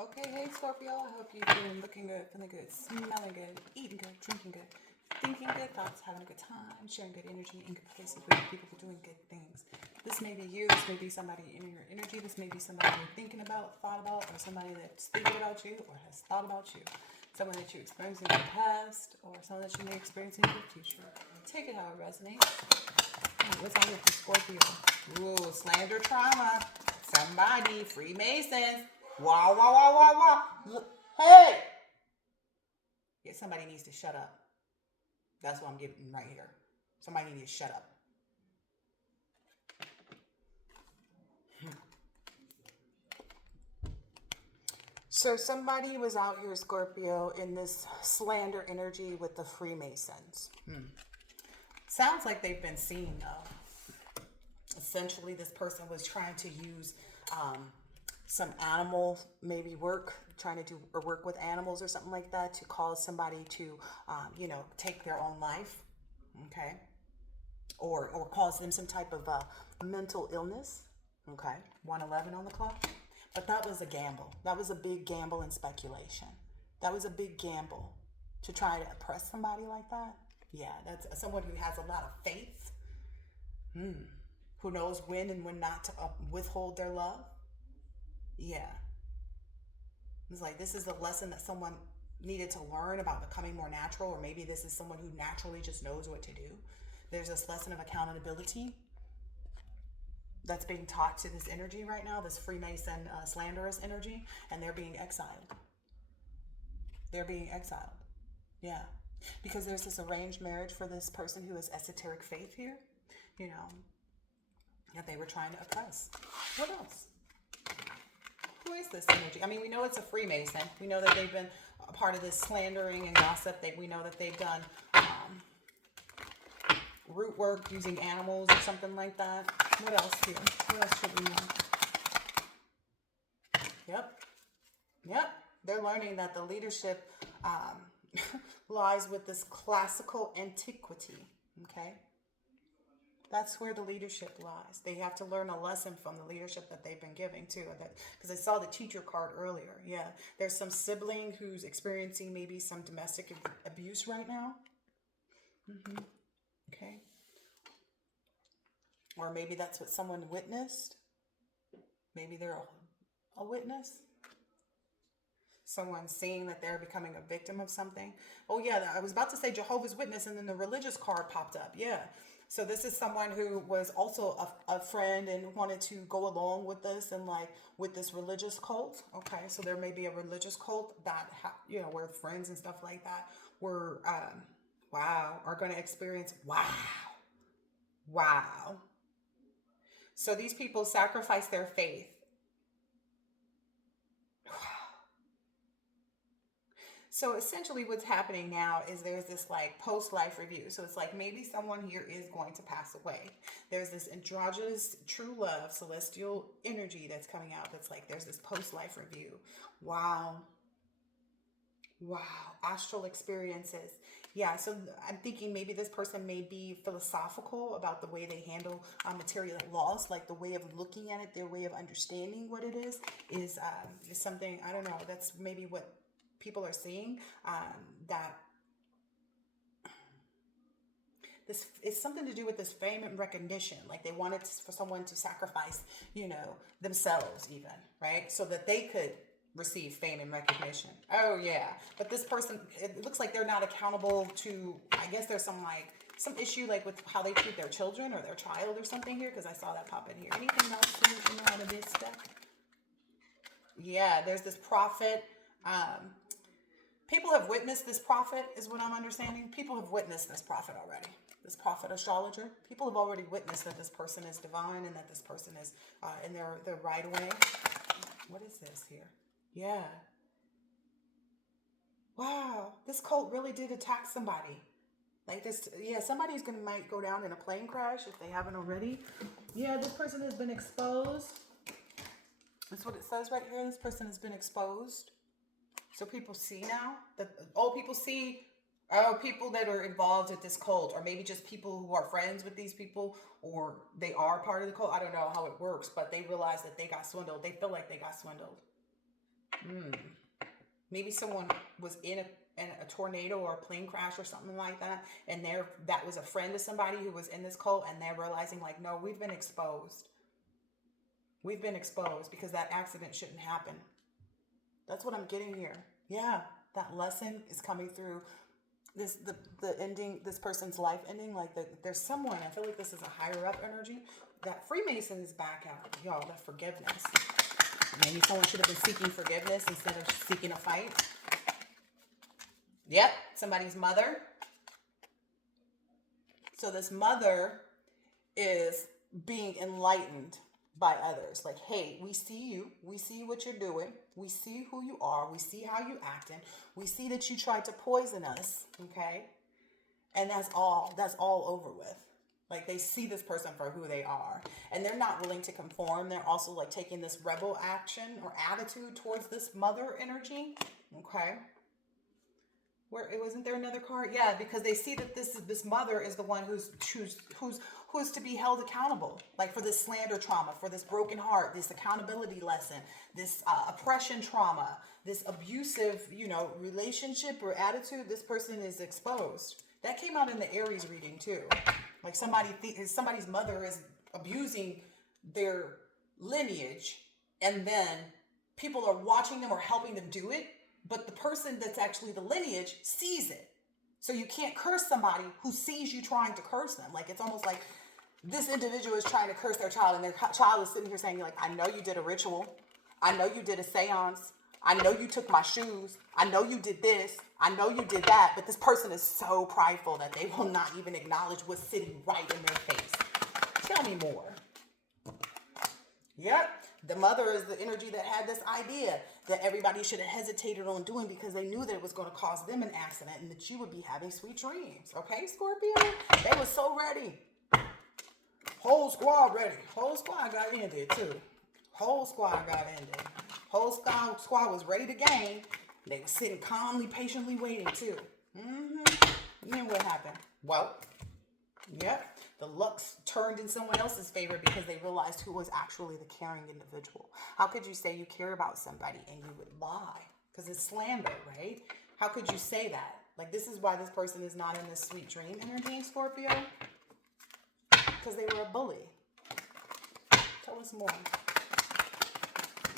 Okay, hey Scorpio, I hope you've been looking good, feeling good, smelling good, eating good, drinking good, thinking good thoughts, having a good time, sharing good energy in good places with people who are doing good things. This may be you, this may be somebody in your energy, this may be somebody you're thinking about, thought about, or somebody that's thinking about you or has thought about you. Someone that you experienced in the past or someone that you may experience in the future. Take it how it resonates. What's on with the Scorpio? Ooh, slander trauma. Somebody, Freemasons. Wow, wow, wow, wow, wow. Hey! Yeah, somebody needs to shut up. That's what I'm getting right here. Somebody needs to shut up. So somebody was out here, Scorpio, in this slander energy with the Freemasons. Sounds like they've been seen, though. Essentially, this person was trying to use some animal maybe work, trying to do or work with animals or something like that to cause somebody to, take their own life, okay, or cause them some type of mental illness, okay. 111 on the clock, but that was a gamble. That was a big gamble and speculation. That was a big gamble to try to oppress somebody like that. Yeah, that's someone who has a lot of faith, who knows when and when not to withhold their love. Yeah. It's like this is a lesson that someone needed to learn about becoming more natural, or maybe this is someone who naturally just knows what to do. There's this lesson of accountability that's being taught to this energy right now, this Freemason slanderous energy, and they're being exiled. They're being exiled. Yeah. Because there's this arranged marriage for this person who has esoteric faith here, you know, that they were trying to oppress. What else? Who is this energy? I mean, we know it's a Freemason. We know that they've been a part of this slandering and gossip. We know that they've done root work using animals or something like that. What else here? What else should we know? Yep. Yep. They're learning that the leadership lies with this classical antiquity. Okay. That's where the leadership lies. They have to learn a lesson from the leadership that they've been giving too. Because I saw the teacher card earlier. Yeah, there's some sibling who's experiencing maybe some domestic abuse right now. Okay, or maybe that's what someone witnessed. Maybe they're a witness. Someone seeing that they're becoming a victim of something. Oh yeah, I was about to say Jehovah's Witness, and then the religious card popped up. Yeah. So this is someone who was also a friend and wanted to go along with this and like with this religious cult. Okay, so there may be a religious cult that where friends and stuff like that were are going to experience wow. So these people sacrifice their faith. So essentially what's happening now is there's this like post-life review. So it's like maybe someone here is going to pass away. There's this androgynous true love, celestial energy that's coming out. That's like there's this post-life review. Wow. Wow. Astral experiences. Yeah, so I'm thinking maybe this person may be philosophical about the way they handle material loss, like the way of looking at it, their way of understanding what it is something, I don't know, that's maybe what people are seeing, that this is something to do with this fame and recognition. Like they wanted for someone to sacrifice, themselves even, right? So that they could receive fame and recognition. Oh yeah. But this person, it looks like they're not accountable to, I guess there's some issue like with how they treat their children or their child or something here, because I saw that pop in here. Anything else out of this stuff? Yeah, there's this prophet. People have witnessed this prophet, is what I'm understanding. People have witnessed this prophet already. This prophet astrologer. People have already witnessed that this person is divine and that this person is in their right way. What is this here? Yeah. Wow. This cult really did attack somebody. Like this, yeah, somebody's might go down in a plane crash if they haven't already. Yeah, this person has been exposed. That's what it says right here. This person has been exposed. So people see now that people that are involved with this cult, or maybe just people who are friends with these people, or they are part of the cult. I don't know how it works, but they realize that they got swindled. They feel like they got swindled. Maybe someone was in a tornado or a plane crash or something like that, and that was a friend of somebody who was in this cult, and they're realizing like, no, we've been exposed. We've been exposed because that accident shouldn't happen. That's what I'm getting here. Yeah, that lesson is coming through the ending, this person's life ending. Like there's someone, I feel like this is a higher up energy. That Freemason is back out, y'all, that forgiveness. Maybe someone should have been seeking forgiveness instead of seeking a fight. Yep, somebody's mother. So this mother is being enlightened by others. Like, hey, we see you. We see what you're doing. We see who you are. We see how you acting. We see that you tried to poison us. Okay. And that's all over with. Like, they see this person for who they are, and they're not willing to conform. They're also like taking this rebel action or attitude towards this mother energy. Okay. Where it wasn't there another card? Yeah, because they see that this mother is the one who's to be held accountable, like for this slander trauma, for this broken heart, this accountability lesson, this oppression trauma, this abusive, relationship or attitude. This person is exposed. That came out in the Aries reading too. Like somebody's mother is abusing their lineage, and then people are watching them or helping them do it. But the person that's actually the lineage sees it. So you can't curse somebody who sees you trying to curse them. Like, it's almost like this individual is trying to curse their child, and their child is sitting here saying, like, I know you did a ritual. I know you did a seance. I know you took my shoes. I know you did this. I know you did that. But this person is so prideful that they will not even acknowledge what's sitting right in their face. Tell me more. Yep. The mother is the energy that had this idea that everybody should have hesitated on doing because they knew that it was going to cause them an accident and that you would be having sweet dreams. Okay, Scorpio? They were so ready. Whole squad ready. Whole squad got ended too. Whole squad got ended. Whole squad was ready to game. They were sitting calmly, patiently waiting too. And then what happened? Well, yep. The luck's turned in someone else's favor because they realized who was actually the caring individual. How could you say you care about somebody and you would lie? Because it's slander, right? How could you say that? Like, this is why this person is not in this sweet dream energy, Scorpio. Because they were a bully. Tell us more.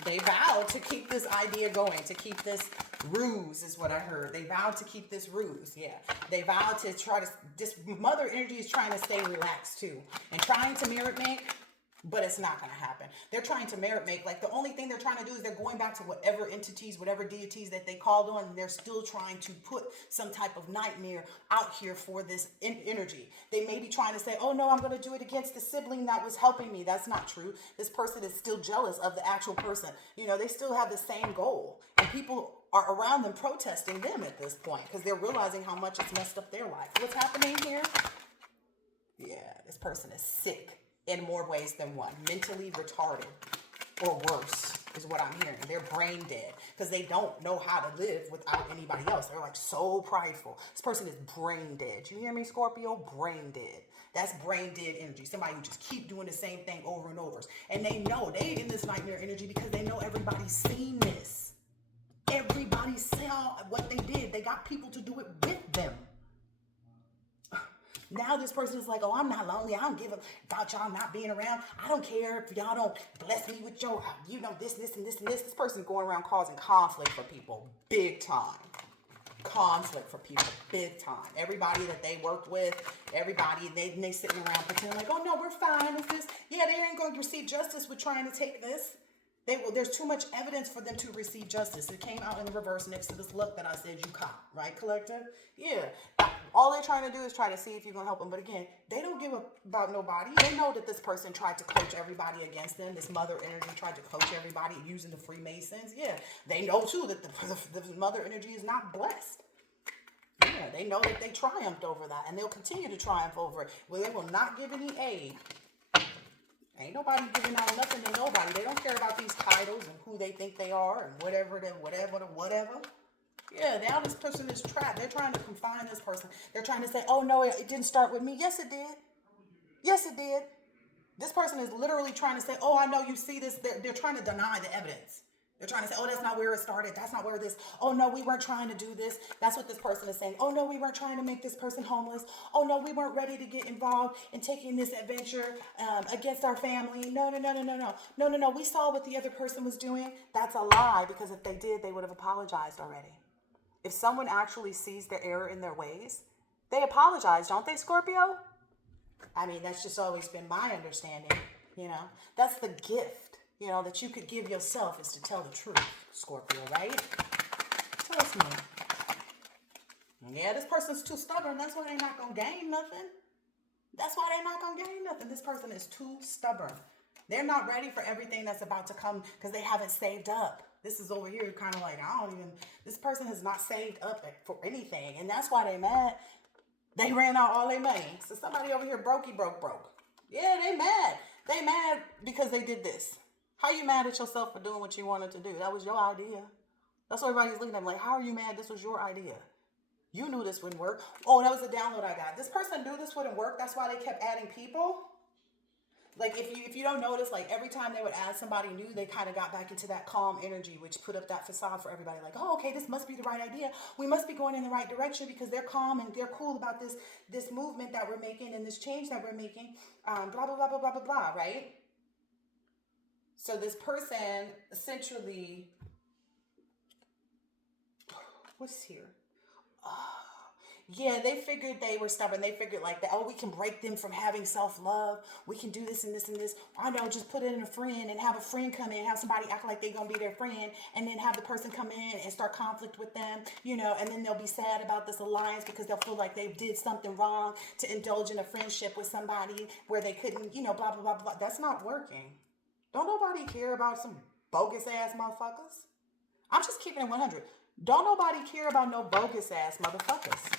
They vowed to keep this idea going, to keep this ruse is what I heard. They vowed to keep this ruse. Yeah. They vowed to try to, this mother energy is trying to stay relaxed too. And trying to merit make, but it's not going to happen. They're trying to merit make. Like, the only thing they're trying to do is they're going back to whatever entities, whatever deities that they called on. And they're still trying to put some type of nightmare out here for this energy. They may be trying to say, oh no, I'm going to do it against the sibling that was helping me. That's not true. This person is still jealous of the actual person. They still have the same goal. And people are around them protesting them at this point because they're realizing how much it's messed up their life. What's happening here? Yeah, this person is sick in more ways than one. Mentally retarded or worse is what I'm hearing. They're brain dead because they don't know how to live without anybody else. They're like so prideful. This person is brain dead. You hear me, Scorpio? Brain dead. That's brain dead energy. Somebody who just keep doing the same thing over and over. And they know they in this nightmare energy because they know everybody's seen this. Everybody saw what they did. They got people to do it with them. Now this person is like, oh, I'm not lonely. I don't give a about y'all not being around. I don't care if y'all don't bless me with your, this, and this, and this. This person's going around causing conflict for people. Big time. Conflict for people. Big time. Everybody that they work with, everybody, they sitting around pretending like, oh, no, we're fine with this. Yeah, they ain't going to receive justice with trying to take this. There's too much evidence for them to receive justice. It came out in the reverse next to this look that I said you caught, right, collective? Yeah. All they're trying to do is try to see if you're going to help them. But again, they don't give a about nobody. They know that this person tried to coach everybody against them. This mother energy tried to coach everybody using the Freemasons. Yeah. They know, too, that the mother energy is not blessed. Yeah. They know that they triumphed over that. And they'll continue to triumph over it. Well, they will not give any aid. Ain't nobody giving out nothing to nobody. They don't care about these titles and who they think they are and whatever. Yeah, now this person is trapped. They're trying to confine this person. They're trying to say, oh, no, it didn't start with me. Yes, it did. Yes, it did. This person is literally trying to say, oh, I know you see this. They're trying to deny the evidence. They're trying to say, oh, that's not where it started. That's not where this. Oh, no, we weren't trying to do this. That's what this person is saying. Oh, no, we weren't trying to make this person homeless. Oh, no, we weren't ready to get involved in taking this adventure against our family. No, no, no, no, no, no. No, no, no. We saw what the other person was doing. That's a lie, because if they did, they would have apologized already. If someone actually sees the error in their ways, they apologize, don't they, Scorpio? I mean, that's just always been my understanding, you know. That's the gift, you know, that you could give yourself, is to tell the truth, Scorpio, right? Tell us more. Yeah, this person's too stubborn. That's why they're not going to gain nothing. That's why they're not going to gain nothing. This person is too stubborn. They're not ready for everything that's about to come because they haven't saved up. This is over here kind of like, this person has not saved up for anything. And that's why they mad. They ran out all their money. So somebody over here broke. Yeah, they mad. They mad because they did this. How you mad at yourself for doing what you wanted to do? That was your idea. That's what everybody's looking at me like, how are you mad? This was your idea. You knew this wouldn't work. Oh, that was a download I got. This person knew this wouldn't work. That's why they kept adding people. Like, if you don't notice, like, every time they would add somebody new, they kind of got back into that calm energy, which put up that facade for everybody. Like, oh, okay, this must be the right idea. We must be going in the right direction because they're calm and they're cool about this movement that we're making and this change that we're making. Blah, blah, blah, blah, blah, blah, blah, right? So this person essentially, what's here? Yeah, they figured they were stubborn. They figured like that, oh, we can break them from having self-love. We can do this and this and this. I know, just put it in a friend and have a friend come in, have somebody act like they're going to be their friend, and then have the person come in and start conflict with them, you know, and then they'll be sad about this alliance because they'll feel like they did something wrong to indulge in a friendship with somebody where they couldn't, you know, blah, blah, blah, blah. That's not working. Don't nobody care about some bogus ass motherfuckers. I'm just keeping it 100. Don't nobody care about no bogus ass motherfuckers.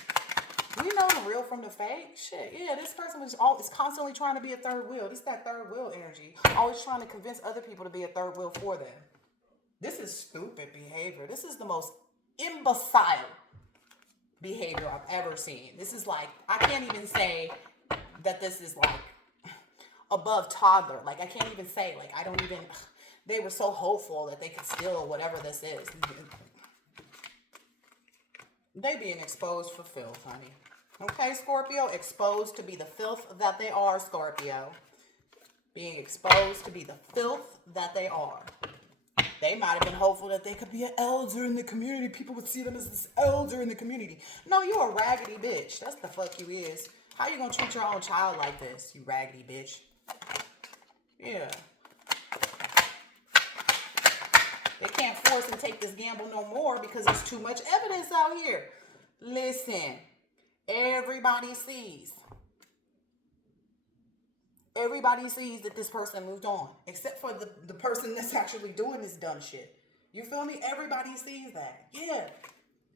We know the real from the fake. Shit, yeah, this person is constantly trying to be a third wheel. This is that third wheel energy. Always trying to convince other people to be a third wheel for them. This is stupid behavior. This is the most imbecile behavior I've ever seen. This is like, I can't even say that this is like above toddler. Like, I can't even say, like, they were so hopeful that they could steal whatever this is. They being exposed for filth, honey. Okay, Scorpio, exposed to be the filth that they are, Scorpio. Being exposed to be the filth that they are. They might have been hopeful that they could be an elder in the community. People would see them as this elder in the community. No, you a raggedy bitch. That's the fuck you is. How you gonna treat your own child like this, you raggedy bitch? Yeah. They can't force and take this gamble no more because there's too much evidence out here. Listen, everybody sees. Everybody sees that this person moved on, except for the person that's actually doing this dumb shit. You feel me? Everybody sees that. Yeah.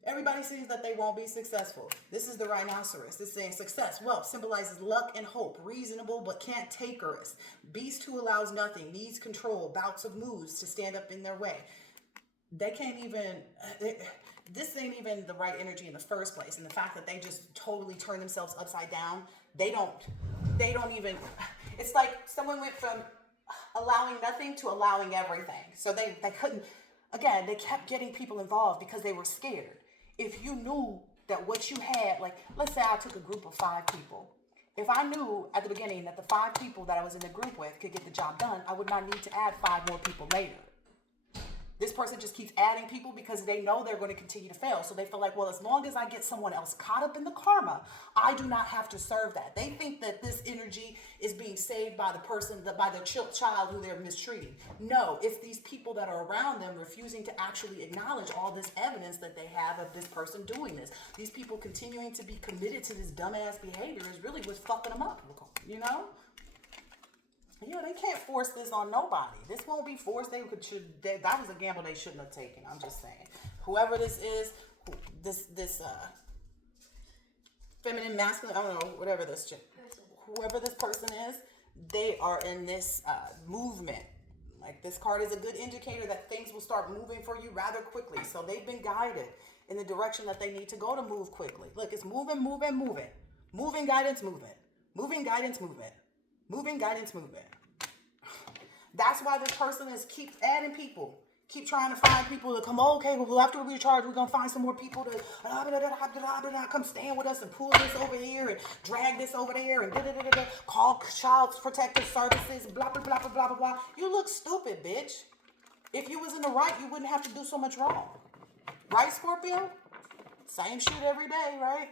Everybody sees that they won't be successful. This is the rhinoceros. This is saying success. Wealth symbolizes luck and hope. Reasonable but can't takerous. Beast who allows nothing. Needs control. Bouts of moods to stand up in their way. They can't even... This ain't even the right energy in the first place. And the fact that they just totally turn themselves upside down. They don't even... It's like someone went from allowing nothing to allowing everything. So they couldn't... Again, they kept getting people involved because they were scared. If you knew that what you had, like, let's say I took a group of 5 people. If I knew at the beginning that the 5 people that I was in the group with could get the job done, I would not need to add 5 more people later. This person just keeps adding people because they know they're going to continue to fail. So they feel like, well, as long as I get someone else caught up in the karma, I do not have to serve that. They think that this energy is being saved by the person, by the child who they're mistreating. No, it's these people that are around them refusing to actually acknowledge all this evidence that they have of this person doing this. These people continuing to be committed to this dumbass behavior is really what's fucking them up, you know? Yeah, they can't force this on nobody. This won't be forced. That was a gamble they shouldn't have taken. I'm just saying. Whoever this is, this feminine, masculine, I don't know, whatever whoever this person is, they are in this movement. Like, this card is a good indicator that things will start moving for you rather quickly. So they've been guided in the direction that they need to go to move quickly. Look, it's moving, moving, moving. Moving, guidance, movement. Moving, guidance, movement. Moving, guidance, movement. That's why this person keeps adding people. Keep trying to find people to come, okay, well, after we recharge, we're going to find some more people to come stand with us and pull this over here and drag this over there and call child protective services, blah, blah, blah, blah, blah, blah, blah. You look stupid, bitch. If you was in the right, you wouldn't have to do so much wrong. Right, Scorpio? Same shit every day, right?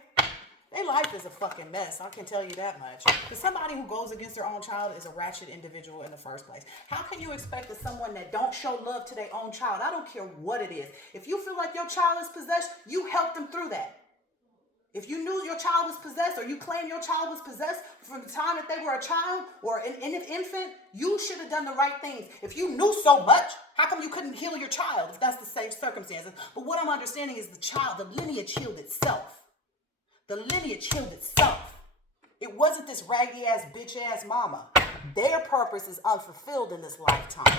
Their life is a fucking mess. I can tell you that much. Because somebody who goes against their own child is a ratchet individual in the first place. How can you expect that someone that don't show love to their own child, I don't care what it is, if you feel like your child is possessed, you help them through that. If you knew your child was possessed or you claim your child was possessed from the time that they were a child or an infant, you should have done the right things. If you knew so much, how come you couldn't heal your child if that's the same circumstances? But what I'm understanding is the lineage healed itself. The lineage healed itself. It wasn't this raggedy ass, bitch ass mama. Their purpose is unfulfilled in this lifetime.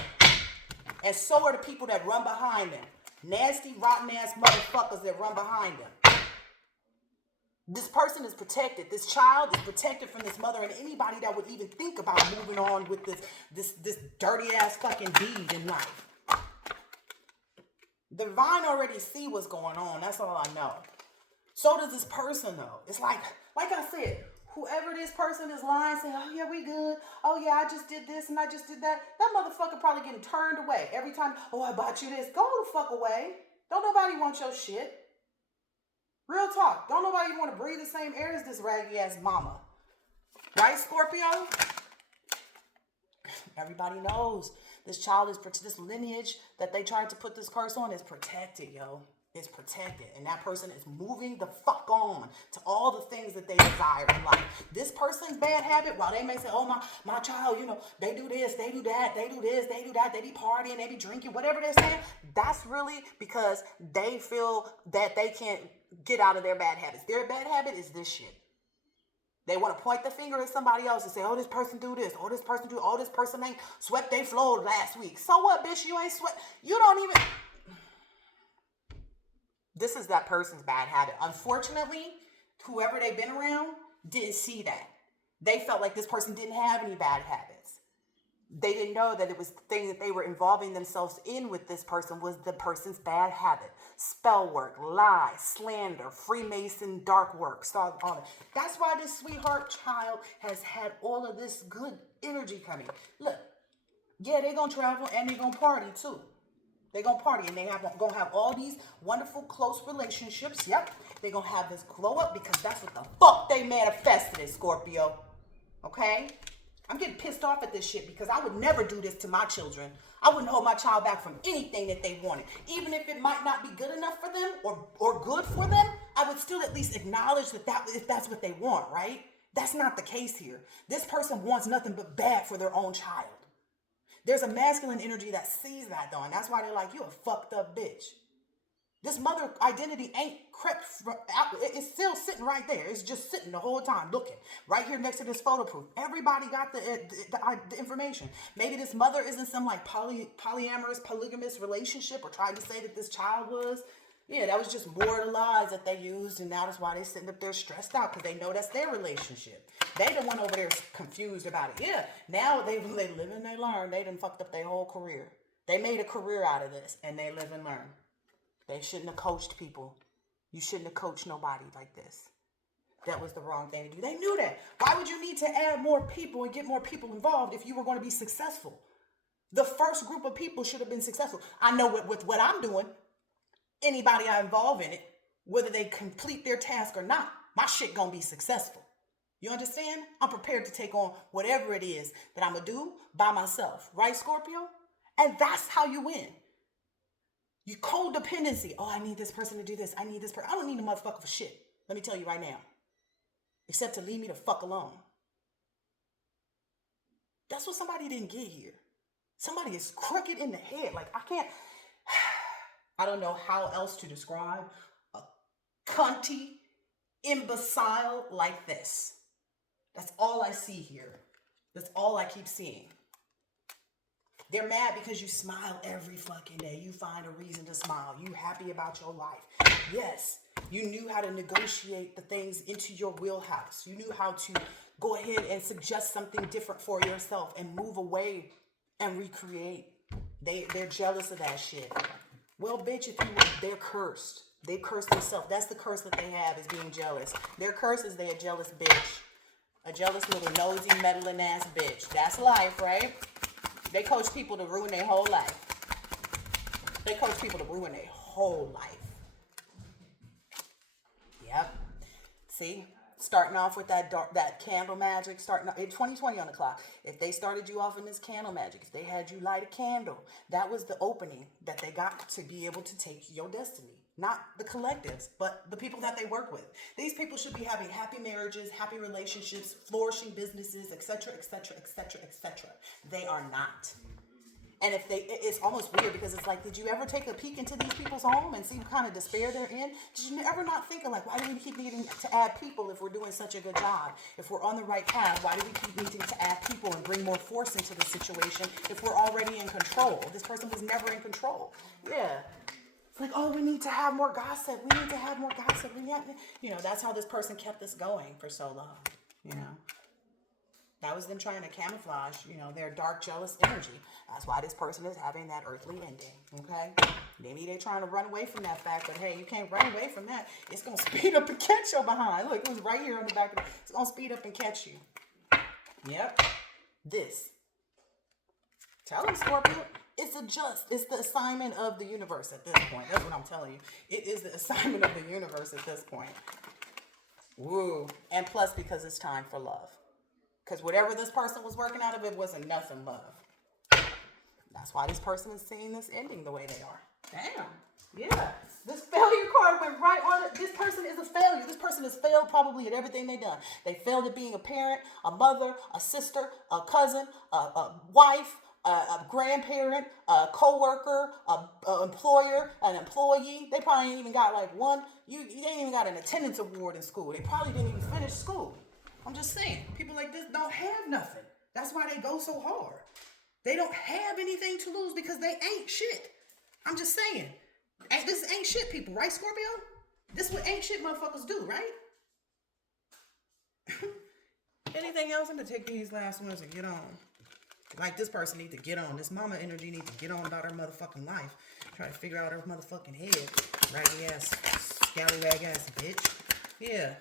And so are the people that run behind them. Nasty, rotten ass motherfuckers that run behind them. This person is protected. This child is protected from this mother and anybody that would even think about moving on with this dirty ass fucking deed in life. The divine already see what's going on. That's all I know. So does this person know. It's like I said, whoever this person is lying, saying, oh yeah, we good. Oh yeah, I just did this and I just did that. That motherfucker probably getting turned away every time. Oh, I bought you this. Go the fuck away. Don't nobody want your shit. Real talk. Don't nobody want to breathe the same air as this raggedy ass mama. Right, Scorpio? Everybody knows this child is, this lineage that they tried to put this curse on is protected, yo. It's protected. And that person is moving the fuck on to all the things that they desire in life. This person's bad habit, while they may say, oh, my child, you know, they do this, they do that, they do this, they do that, they be partying, they be drinking, whatever they're saying, that's really because they feel that they can't get out of their bad habits. Their bad habit is this shit. They want to point the finger at somebody else and say, oh, this person do this, oh, this person do, oh, this person ain't swept their floor last week. So what, bitch? You ain't swept. You don't even... This is that person's bad habit. Unfortunately, whoever they've been around didn't see that. They felt like this person didn't have any bad habits. They didn't know that it was the thing that they were involving themselves in with this person was the person's bad habit. Spell work, lie, slander, Freemason, dark work, all that. That's why this sweetheart child has had all of this good energy coming. Look, yeah, they're going to travel and they're going to party too. They're going to party and they're going to have all these wonderful, close relationships. Yep. They're going to have this glow up because that's what the fuck they manifested in Scorpio. Okay? I'm getting pissed off at this shit because I would never do this to my children. I wouldn't hold my child back from anything that they wanted. Even if it might not be good enough for them or good for them, I would still at least acknowledge that if that's what they want, right? That's not the case here. This person wants nothing but bad for their own child. There's a masculine energy that sees that though, and that's why they're like, you a fucked up bitch. This mother identity ain't crept out. It's still sitting right there. It's just sitting the whole time looking right here next to this photo proof. Everybody got the information. Maybe this mother isn't some like polyamorous, polygamous relationship or tried to say that this child was. Yeah, that was just more of the lies that they used, and now that's why they're sitting up there stressed out because they know that's their relationship. They the one over there confused about it. Yeah, now they live and they learn. They done fucked up their whole career. They made a career out of this, and they live and learn. They shouldn't have coached people. You shouldn't have coached nobody like this. That was the wrong thing to do. They knew that. Why would you need to add more people and get more people involved if you were going to be successful? The first group of people should have been successful. I know with what I'm doing, anybody I involve in it, whether they complete their task or not, my shit gonna be successful. You understand? I'm prepared to take on whatever it is that I'm gonna do by myself. Right, Scorpio? And that's how you win. You codependency. Oh, I need this person to do this. I need this person. I don't need a motherfucker for shit. Let me tell you right now. Except to leave me the fuck alone. That's what somebody didn't get here. Somebody is crooked in the head. Like, I don't know how else to describe a cunty imbecile like this. That's all I see here. That's all I keep seeing. They're mad because you smile every fucking day. You find a reason to smile. You happy about your life. Yes, you knew how to negotiate the things into your wheelhouse. You knew how to go ahead and suggest something different for yourself and move away and recreate. They're jealous of that shit. Well, bitch, they're cursed. They curse themselves. That's the curse that they have, is being jealous. Their curse is they're a jealous bitch. A jealous little nosy, meddling ass bitch. That's life, right? They coach people to ruin their whole life. They coach people to ruin their whole life. Yep. See? Starting off with that candle magic, starting 2020 on the clock. If they started you off in this candle magic, if they had you light a candle, that was the opening that they got to be able to take your destiny. Not the collectives, but the people that they work with. These people should be having happy marriages, happy relationships, flourishing businesses, etc., etc., etc., etc. They are not. And it's almost weird because it's like, did you ever take a peek into these people's home and see what kind of despair they're in? Did you ever not think of like, why do we keep needing to add people if we're doing such a good job? If we're on the right path, why do we keep needing to add people and bring more force into the situation if we're already in control? This person was never in control. Yeah. It's like, oh, we need to have more gossip. We need to have more gossip. That's how this person kept us going for so long, That was them trying to camouflage, their dark, jealous energy. That's why this person is having that earthly ending, okay? Maybe they're trying to run away from that fact, but hey, you can't run away from that. It's going to speed up and catch your behind. Look, it was right here on the back of it. It's going to speed up and catch you. Yep. This. Tell them, Scorpio. It's the assignment of the universe at this point. That's what I'm telling you. It is the assignment of the universe at this point. Woo. And plus, because it's time for love. Because whatever this person was working out of, it wasn't nothing love. That's why this person is seeing this ending the way they are. Damn. Yeah. This failure card went right on it. This person is a failure. This person has failed probably at everything they've done. They failed at being a parent, a mother, a sister, a cousin, a wife, a grandparent, a co-worker, a employer, an employee. They probably ain't even got like one. They ain't even got an attendance award in school. They probably didn't even finish school. I'm just saying, people like this don't have nothing. That's why they go so hard. They don't have anything to lose because they ain't shit. I'm just saying. This ain't shit, people, right, Scorpio? This is what ain't shit motherfuckers do, right? Anything else? I'm going to take these last ones and get on. Like, this person needs to get on. This mama energy needs to get on about her motherfucking life. Try to figure out her motherfucking head. Raggedy ass, scallywag ass bitch. Yeah.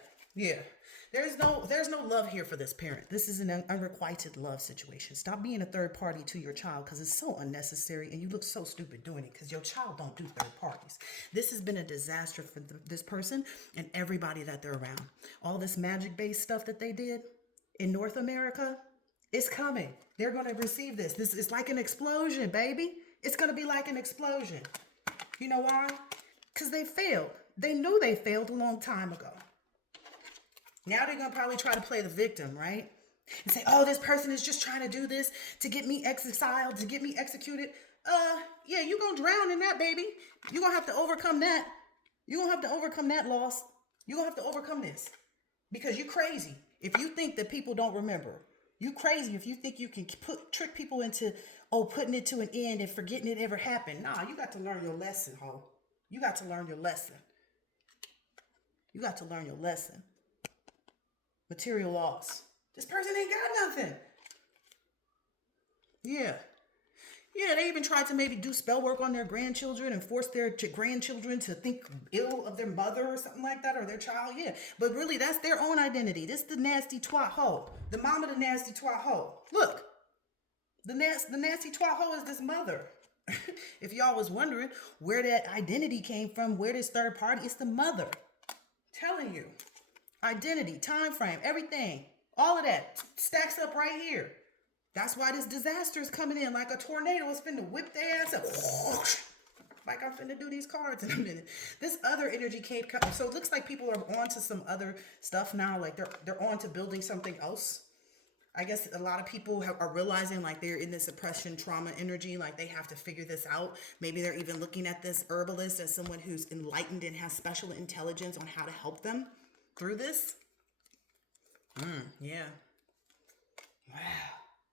There's no love here for this parent. This is an unrequited love situation. Stop being a third party to your child because it's so unnecessary and you look so stupid doing it because your child don't do third parties. This has been a disaster for this person and everybody that they're around. All this magic-based stuff that they did in North America, it's coming. They're going to receive this. This is like an explosion, baby. It's going to be like an explosion. You know why? Because they failed. They knew they failed a long time ago. Now they're going to probably try to play the victim, right? And say, oh, this person is just trying to do this to get me exiled, to get me executed. Yeah, you're going to drown in that, baby. You're going to have to overcome that. You're going to have to overcome that loss. You're going to have to overcome this. Because you're crazy if you think that people don't remember. You crazy if you think you can trick people into, putting it to an end and forgetting it ever happened. Nah, you got to learn your lesson, ho. You got to learn your lesson. You got to learn your lesson. Material loss. This person ain't got nothing. Yeah, they even tried to maybe do spell work on their grandchildren and force their grandchildren to think ill of their mother or something like that, or their child. Yeah, but really, that's their own identity. This the nasty twat hoe. The mama, the nasty twat hoe. Look, the nasty twat hoe is this mother. If y'all was wondering where that identity came from, where this third party, it's the mother. Telling you. Identity, time frame, everything, all of that stacks up right here. That's why this disaster is coming in like a tornado. It's finna whip their ass up. Like I'm finna do these cards in a minute. This other energy came, so it looks like people are on to some other stuff now. Like they're on to building something else. I guess a lot of people are realizing like they're in this oppression trauma energy. Like they have to figure this out. Maybe they're even looking at this herbalist as someone who's enlightened and has special intelligence on how to help them through this. Yeah. Wow.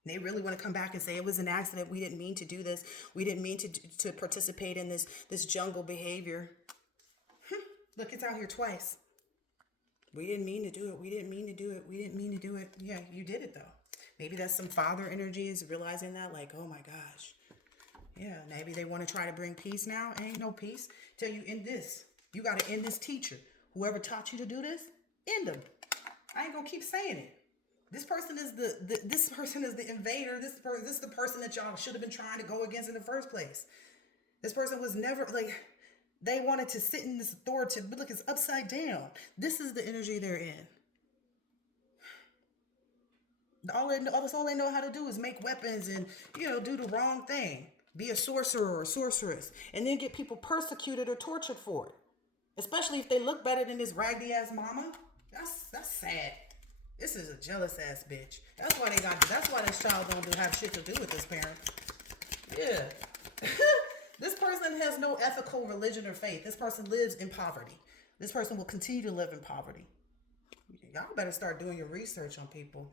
They really want to come back and say it was an accident. We didn't mean to do this. We didn't mean to participate in this jungle behavior. Look, it's out here twice. We didn't mean to do it. We didn't mean to do it. We didn't mean to do it. Yeah, you did it though. Maybe that's some father energy is realizing that, like, oh my gosh. Yeah, maybe they want to try to bring peace now. Ain't no peace till you end this. You got to end this teacher. Whoever taught you to do this, end them. I ain't gonna keep saying it. This person is this person is the invader. This is the person that y'all should have been trying to go against in the first place. This person was never like, they wanted to sit in this authority, but look, it's upside down. This is the energy they're in. All they know how to do is make weapons and, do the wrong thing. Be a sorcerer or a sorceress. And then get people persecuted or tortured for it. Especially if they look better than this raggedy ass mama. That's sad. This is a jealous ass bitch. That's why this child don't have shit to do with this parent. Yeah. This person has no ethical religion or faith. This person lives in poverty. This person will continue to live in poverty. Y'all better start doing your research on people.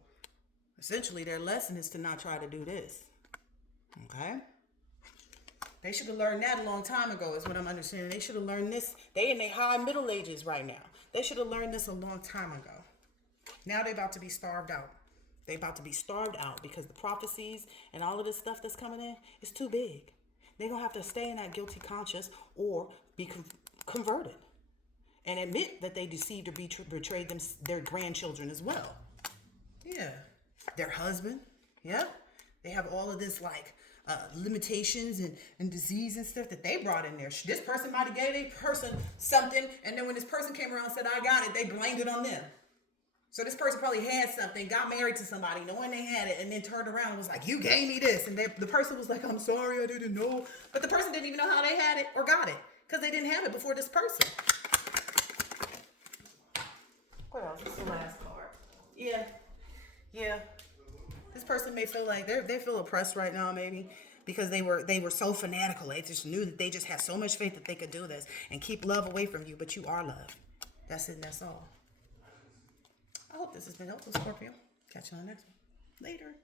Essentially, their lesson is to not try to do this. Okay? They should have learned that a long time ago, is what I'm understanding. They should have learned this. They in their high middle ages right now. They should have learned this a long time ago. Now they're about to be starved out. They're about to be starved out because the prophecies and all of this stuff that's coming in is too big. They're going to have to stay in that guilty conscience or be converted and admit that they deceived or betrayed their grandchildren as well. Yeah. Their husband. Yeah. They have all of this limitations and disease and stuff that they brought in there. This person might have gave a person something, and then when this person came around and said, I got it, they blamed it on them. So this person probably had something, got married to somebody, knowing they had it, and then turned around and was like, you gave me this. And the person was like, I'm sorry, I didn't know. But the person didn't even know how they had it or got it because they didn't have it before this person. What else? This is the last card. Yeah. This person may feel like they feel oppressed right now, maybe, because they were so fanatical. They just knew that they just had so much faith that they could do this and keep love away from you, but you are love. That's it and that's all. I hope this has been helpful, Scorpio. Catch you on the next one. Later.